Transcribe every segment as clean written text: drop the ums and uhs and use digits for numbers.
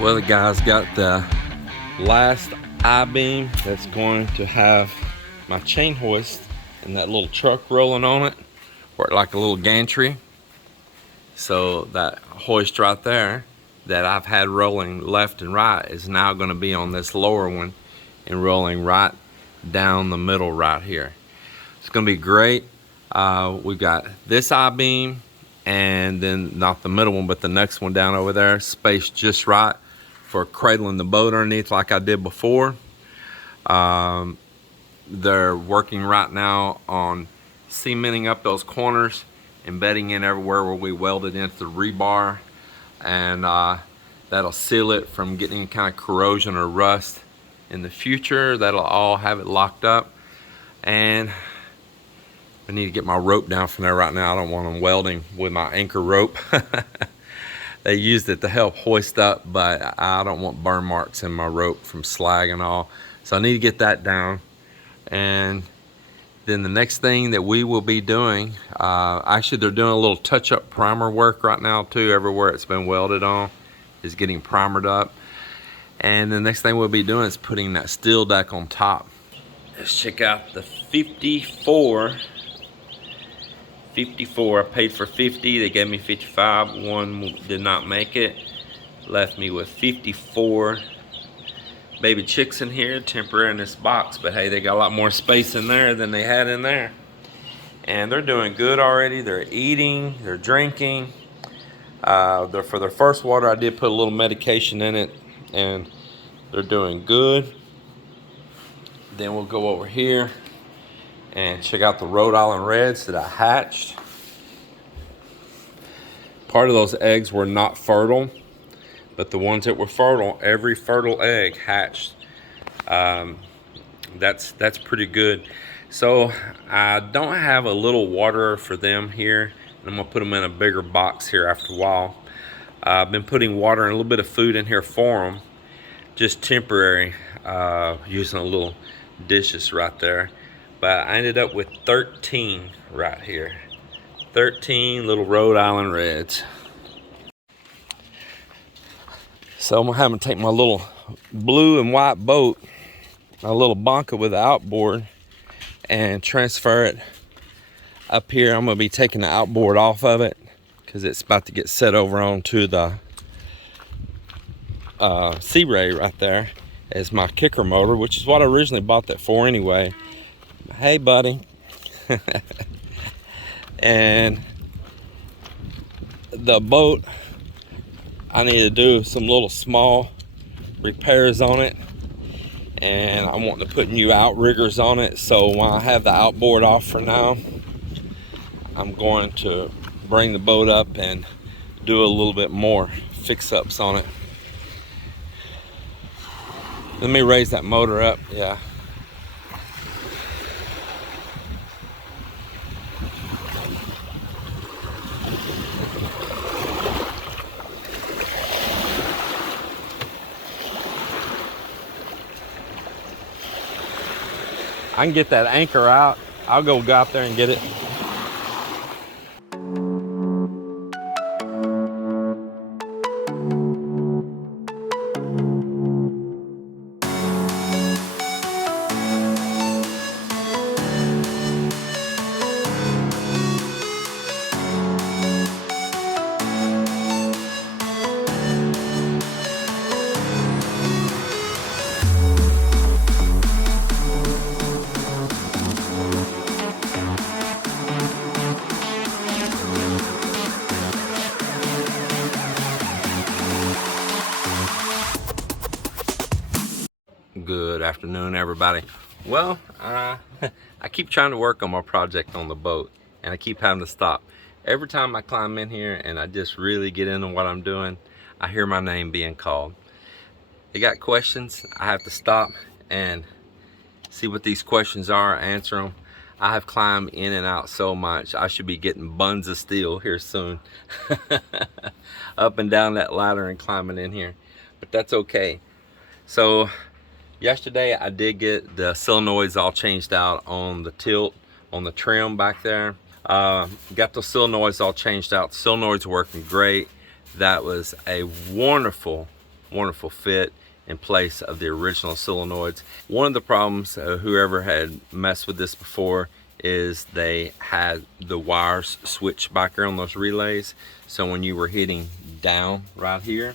Well, the guys got the last I-beam that's going to have my chain hoist and that little truck rolling on it, or like a little gantry. So that hoist right there that I've had rolling left and right is now going to be on this lower one and rolling right down the middle right here. It's going to be great. We've got this I-beam, and then not the middle one, but the next one down over there, spaced just right for cradling the boat underneath like I did before. They're working right now on cementing up those corners and bedding in everywhere where we welded into the rebar, and that'll seal it from getting any kind of corrosion or rust in the future. That'll all have it locked up, and I need to get my rope down from there right now. I don't want them welding with my anchor rope. They used it to help hoist up, but I don't want burn marks in my rope from slag and all. So I need to get that down. And then the next thing that we will be doing, actually they're doing a little touch-up primer work right now too. Everywhere it's been welded on is getting primered up. And the next thing we'll be doing is putting that steel deck on top. Let's check out the 54. I paid for 50, they gave me 55. One did not make it, left me with 54 baby chicks in here, temporary in this box, but hey, they got a lot more space in there than they had in there, and they're doing good already. They're eating, they're drinking. For their first water, I did put a little medication in it, and they're doing good. Then we'll go over here and check out the Rhode Island Reds that I hatched. Part of those eggs were not fertile, but the ones that were fertile, every fertile egg hatched. That's pretty good. So I don't have a little waterer for them here. I'm gonna put them in a bigger box here after a while. I've been putting water and a little bit of food in here for them, just temporary, using a little dishes right there. But I ended up with 13 right here. 13 little Rhode Island Reds. So I'm gonna have to take my little blue and white boat, my little bonka with the outboard, and transfer it up here. I'm gonna be taking the outboard off of it because it's about to get set over onto the Sea Ray right there as my kicker motor, which is what I originally bought that for anyway. Hey buddy. And the boat, I need to do some little small repairs on it, and I want to put new outriggers on it. So when I have the outboard off for now, I'm going to bring the boat up and do a little bit more fix-ups on it. Let me raise that motor up. Yeah. I can get that anchor out. I'll go out there and get it. Good afternoon, everybody. Well, I keep trying to work on my project on the boat, and I keep having to stop. Every time I climb in here and I just really get into what I'm doing, I hear my name being called. They got questions, I have to stop and see what these questions are, answer them. I have climbed in and out so much, I should be getting buns of steel here soon. Up and down that ladder and climbing in here, but that's okay. So yesterday I did get the solenoids all changed out on the tilt, on the trim back there. Got those solenoids all changed out. The solenoids working great. That was a wonderful wonderful fit in place of the original solenoids. One of the problems, whoever had messed with this before, is they had the wires switched back here on those relays. So when you were hitting down right here,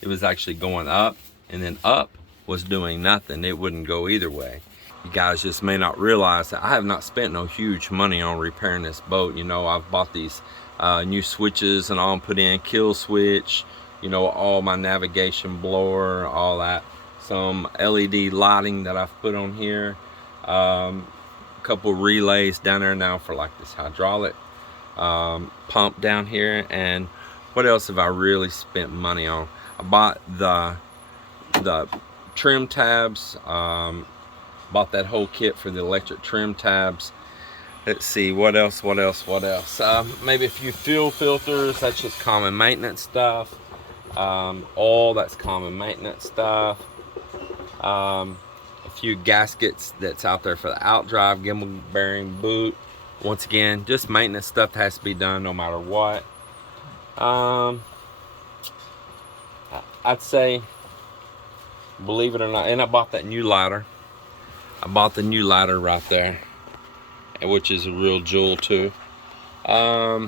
it was actually going up, and then up was doing nothing. It wouldn't go either way. You guys just may not realize that I have not spent no huge money on repairing this boat. You know, I've bought these new switches and all, put in kill switch, you know, all my navigation blower, all that. Some LED lighting that I've put on here. A couple relays down there now for like this hydraulic pump down here. And what else have I really spent money on? I bought the trim tabs, bought that whole kit for the electric trim tabs. Let's see, what else? Maybe a few fuel filters. That's just common maintenance stuff. Oil, that's common maintenance stuff. A few gaskets that's out there for the outdrive, gimbal bearing, boot. Once again, just maintenance stuff that has to be done no matter what. I'd say, believe it or not, and I bought that new ladder. I bought the new ladder right there, which is a real jewel too. I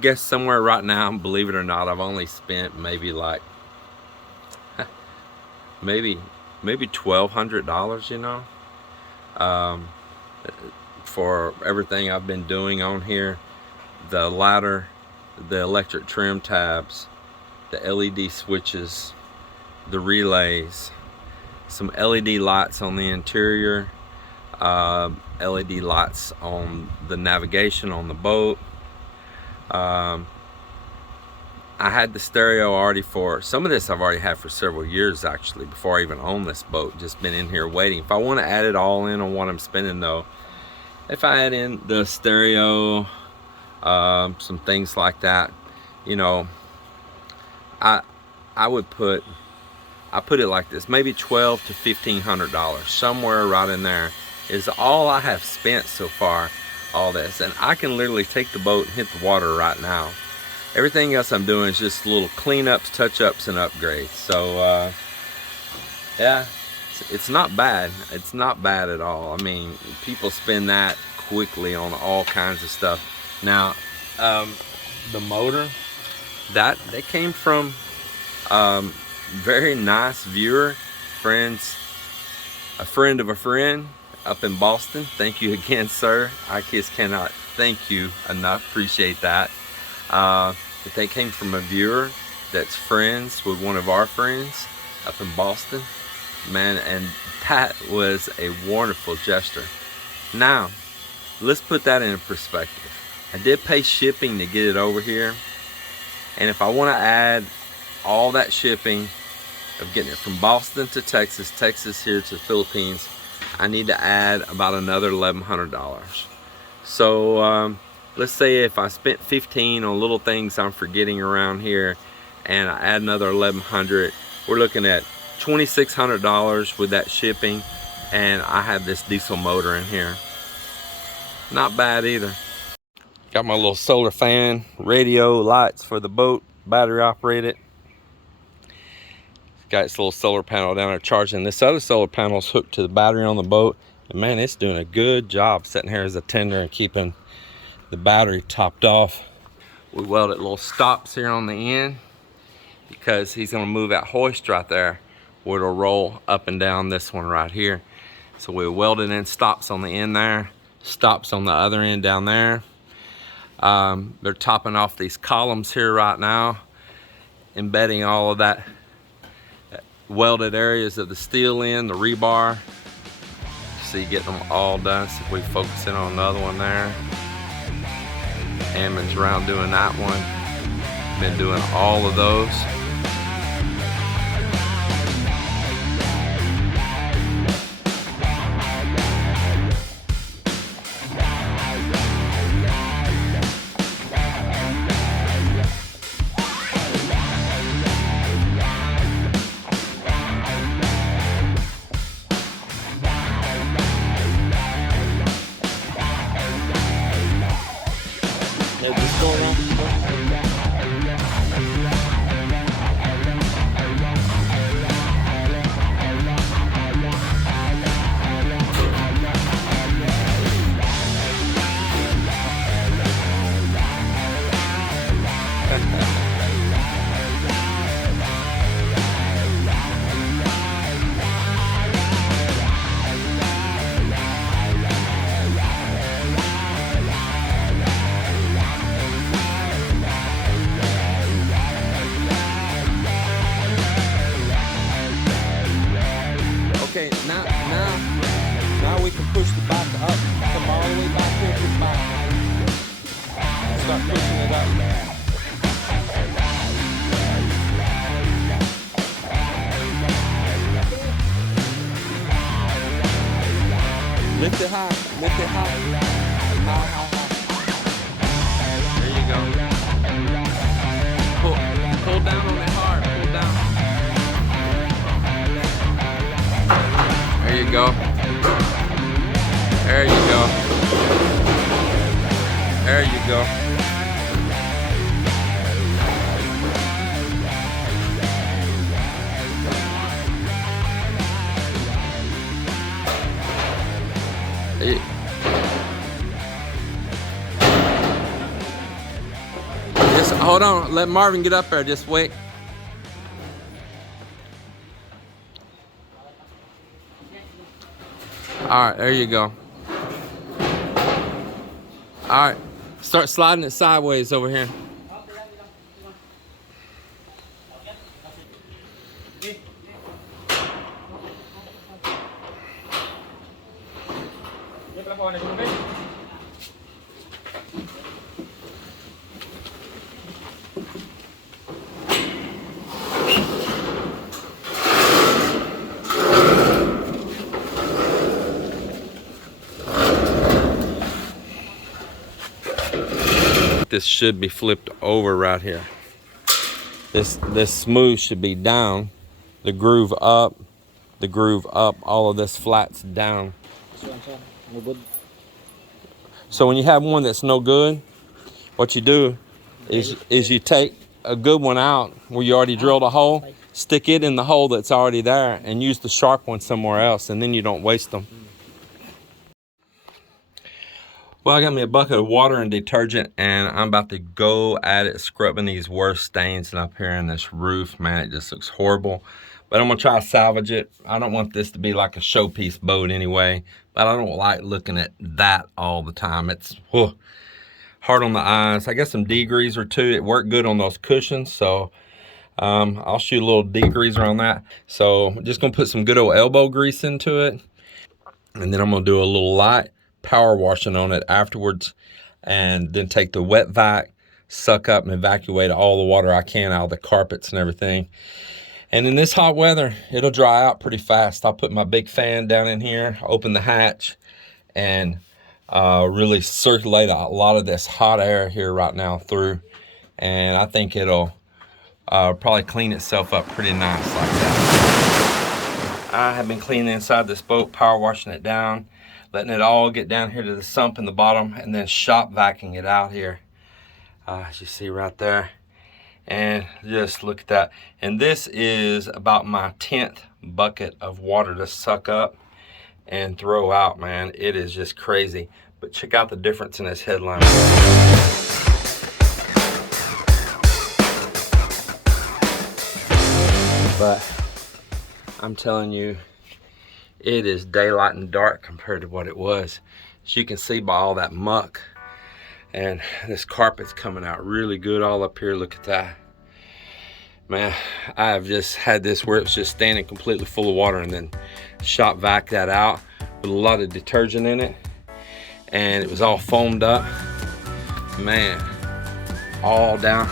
guess somewhere right now, believe it or not, I've only spent maybe like maybe $1,200, you know, for everything I've been doing on here. The ladder, the electric trim tabs, the LED switches, the relays, some LED lights on the interior, LED lights on the navigation on the boat. I had the stereo already for, some of this I've already had for several years actually, before I even owned this boat. Just been in here waiting. If I want to add it all in on what I'm spending though, if I add in the stereo, some things like that, you know, I put it like this, maybe $1,200 to $1,500, somewhere right in there is all I have spent so far, all this. And I can literally take the boat and hit the water right now. Everything else I'm doing is just little cleanups, touch-ups, and upgrades. So yeah, it's not bad. It's not bad at all. I mean, people spend that quickly on all kinds of stuff. Now, the motor, that came from very nice viewer, a friend of a friend up in Boston. Thank you again, sir. I just cannot thank you enough. Appreciate that. But they came from a viewer that's friends with one of our friends up in Boston, man, and that was a wonderful gesture. Now, let's put that in perspective. I did pay shipping to get it over here, and if I want to add all that shipping of getting it from Boston to Texas, Texas here to the Philippines, I need to add about another $1,100. So let's say if I spent $1,500 on little things I'm forgetting around here, and I add another $1,100, we're looking at $2,600 with that shipping, and I have this diesel motor in here. Not bad either. Got my little solar fan, radio, lights for the boat, battery operated. Got its little solar panel down there charging. This other solar panel is hooked to the battery on the boat. And man, it's doing a good job sitting here as a tender and keeping the battery topped off. We welded little stops here on the end because he's gonna move that hoist right there where it'll roll up and down this one right here. So we welded in stops on the end there, stops on the other end down there. They're topping off these columns here right now, embedding all of that welded areas of the steel in, the rebar. See, getting them all done. See if we focus in on another one there. Hammond's around doing that one. Been doing all of those. Lift it high, lift it high. High, high, high. There you go. Pull down on it hard, pull down. There you go. There you go. There you go. Just hold on, let Marvin get up there, just wait. All right, there you go. All right, start sliding it sideways over here. This should be flipped over right here. This smooth should be down, the groove up, all of this flats down. So when you have one that's no good, what you do is you take a good one out where you already drilled a hole, stick it in the hole that's already there, and use the sharp one somewhere else, and then you don't waste them. Well, I got me a bucket of water and detergent, and I'm about to go at it scrubbing these worst stains up here in this roof. Man, it just looks horrible. But I'm gonna try to salvage it. I don't want this to be like a showpiece boat anyway, but I don't like looking at that all the time. It's hard on the eyes. I got some degreaser too. It worked good on those cushions, so I'll shoot a little degreaser on that. So I'm just gonna put some good old elbow grease into it, and then I'm gonna do a little light power washing on it afterwards, and then take the wet vac, suck up and evacuate all the water I can out of the carpets and everything. And in this hot weather, it'll dry out pretty fast. I'll put my big fan down in here, open the hatch, and really circulate a lot of this hot air here right now through. And I think it'll probably clean itself up pretty nice like that. I have been cleaning inside this boat, power washing it down, letting it all get down here to the sump in the bottom, and then shop vacuuming it out here. As you see right there. And just look at that. And this is about my 10th bucket of water to suck up and throw out, man. It is just crazy. But check out the difference in this headline. But I'm telling you, it is daylight and dark compared to what it was. As you can see by all that muck, and this carpet's coming out really good all up here. Look at that, man. I've just had this where it's just standing completely full of water, and then shop vac that out with a lot of detergent in it, and it was all foamed up, man. All down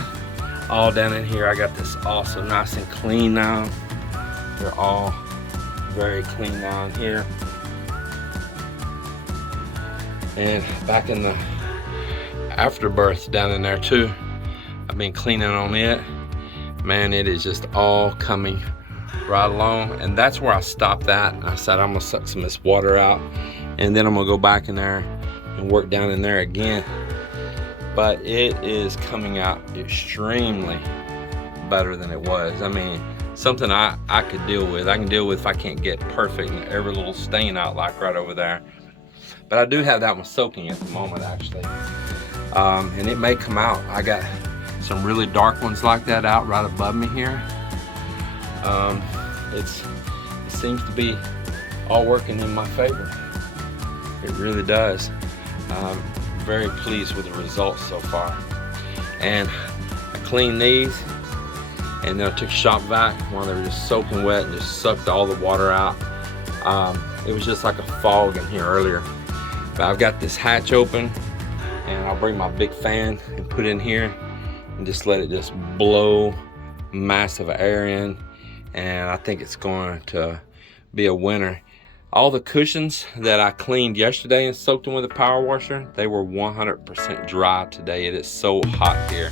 in here. I got this awesome, nice and clean now. They're all very clean down here. And back in the afterbirth down in there too, I've been cleaning on it. Man, it is just all coming right along. And that's where I stopped that. I said I'm gonna suck some of this water out, and then I'm gonna go back in there and work down in there again. But it is coming out extremely better than it was. I mean, something I could deal with. I can deal with if I can't get perfect and every little stain out like right over there. But I do have that one soaking at the moment, actually. And it may come out. I got some really dark ones like that out right above me here. It seems to be all working in my favor. It really does. I'm very pleased with the results so far. And I cleaned these, and then I took shop vac while they were just soaking wet and just sucked all the water out. It was just like a fog in here earlier. But I've got this hatch open, and I'll bring my big fan and put it in here, and just let it just blow massive air in, and I think it's going to be a winner. All the cushions that I cleaned yesterday and soaked them with a power washer, they were 100% dry today. It is so hot here.